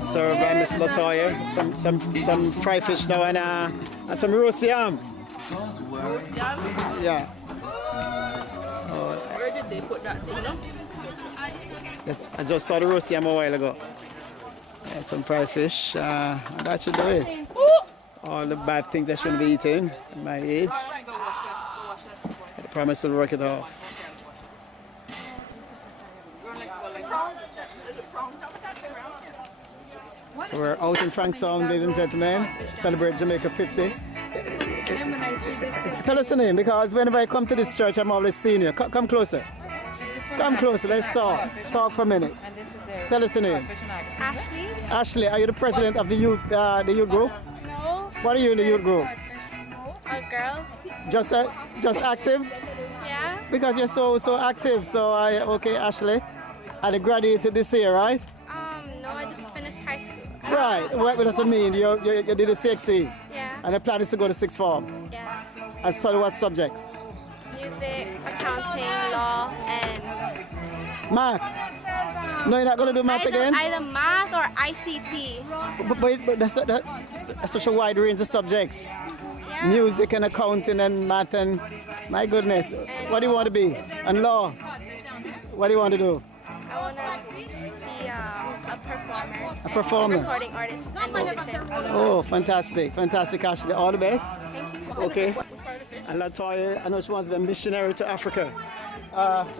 Served by Miss Latoya. Some fried fish now and some roast yam. Roast yam? Yeah. Where did they put that thing, no? Yes, I just saw the roast yam a while ago. And some fried fish. That should do it. All the bad things I shouldn't be eating at my age. I promise to work it off. So we're out in Frankstown, ladies and gentlemen, celebrate Jamaica 50. Tell us the name, because whenever I come to this church, I'm always seeing you. Come closer. Come closer, let's talk. Talk for a minute. Tell us the name. Ashley? Ashley, are you the president of the youth group? No. What are you in the youth group? A girl? Just active? Yeah. Because you're so active. So okay, Ashley. And you graduated this year, right? No, I just finished high school. Right. What does it mean? You did the CXC? Yeah. And the plan is to go to sixth form? Yeah. And study what subjects? Music, accounting, law, and... Math? No, you're not going to do math again? Either math or ICT. But that's such a wide range of subjects. Yeah. Music and accounting and math and... My goodness. What do you want to be? And law? What do you want to do? I want to be a performer. A performer? And recording artist and musician. Oh, fantastic. Fantastic, Ashley. All the best. Thank you. Okay. And Latoya, I know she wants to be a missionary to Africa.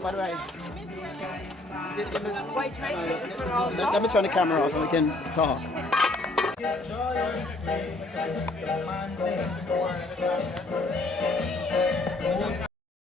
What do I... Let me turn the camera off and we can talk.